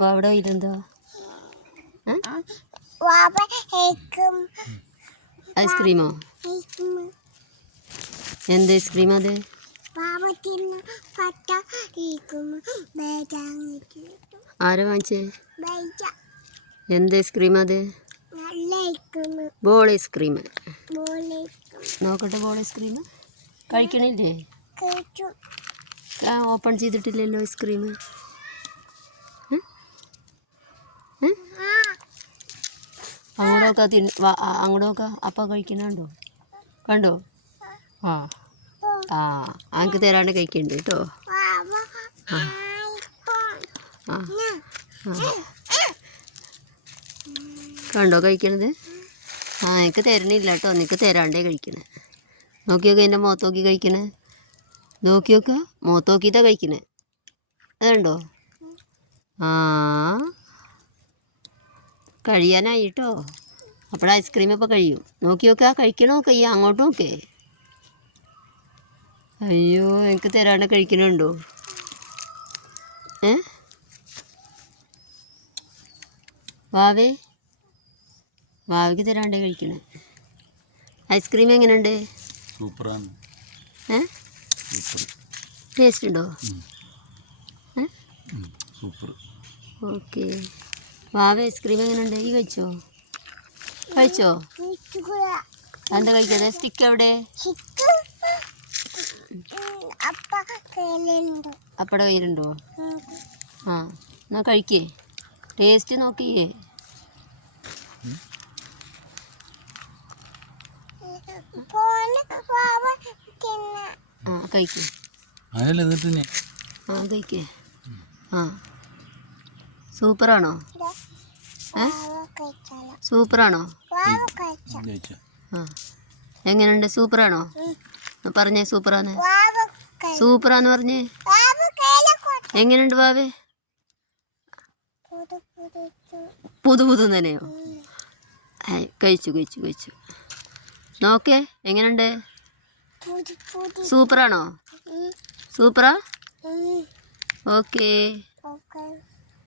വാവടെ ഇതെന്താ ഐസ്ക്രീമോ? എന്ത് ഐസ്ക്രീം അത്? ആരാ വാങ്ങിച്ചേ? എന്ത് ഐസ്ക്രീം അത്? Ball ice cream. നോക്കട്ടെ, ബോൾ ഐസ്ക്രീം കഴിക്കണില്ലേ? ഓപ്പൺ ചെയ്തിട്ടില്ലല്ലോ ഐസ്ക്രീം. അങ്ങോട്ടൊക്കെ അപ്പ കഴിക്കണുണ്ടോ? കണ്ടോ? ആ ആ എനിക്ക് തരാണ്ട് കഴിക്കണ്ട് കേട്ടോ. ആ ആ കണ്ടോ കഴിക്കണത്? ആ എനിക്ക് തരണില്ല കേട്ടോ, നിനക്ക് തരാണ്ടേ കഴിക്കണേ. നോക്കി നോക്കി എൻ്റെ മുഖത്ത് നോക്കി കഴിക്കണേ. നോക്കി നോക്കുക, മുഖത്ത് നോക്കിയിട്ടാണ് കഴിക്കണേ. അതുണ്ടോ? ആ കഴിയാനായി കേട്ടോ. അപ്പോൾ ഐസ്ക്രീം ഇപ്പോൾ കഴിയും. നോക്കി നോക്കുക, കഴിക്കണോ? കഴിയാം, അങ്ങോട്ട് നോക്കേ. അയ്യോ, എനിക്ക് തരാണ്ട് കഴിക്കണുണ്ടോ? വാവേ, വാവയ്ക്ക് തരാണ്ടേ കഴിക്കണേ. ഐസ്ക്രീം എങ്ങനെയുണ്ട്? സൂപ്പറാണ്. ടേസ്റ്റ് ഉണ്ടോ? സൂപ്പർ. ഓക്കെ. വാവ ഐസ്ക്രീം എങ്ങനെയുണ്ട്? ഈ കഴിച്ചോ? കഴിച്ചോ? എന്താ കഴിക്കാതെ? സ്റ്റിക്ക് എവിടെ? അപ്പടെ കയ്യിലുണ്ടോ? ആ എന്നാ കഴിക്കേ. ടേസ്റ്റ് നോക്കിയേ. ആ കഴിക്കേ. ആ കഴിക്കേ. ആ സൂപ്പറാണോ? സൂപ്പറാണോ? ആ എങ്ങനെയുണ്ട്? സൂപ്പറാണോ? പറഞ്ഞേ സൂപ്പറാന്ന്. സൂപ്പറാന്ന് പറഞ്ഞേ. എങ്ങനെയുണ്ട് വാവേ? പുതു തന്നെയോ? കഴിച്ചു കഴിച്ചു കഴിച്ചു. നോക്കേ എങ്ങനെയുണ്ട്? സൂപ്പറാണോ? സൂപ്പറാ? ഓക്കേ.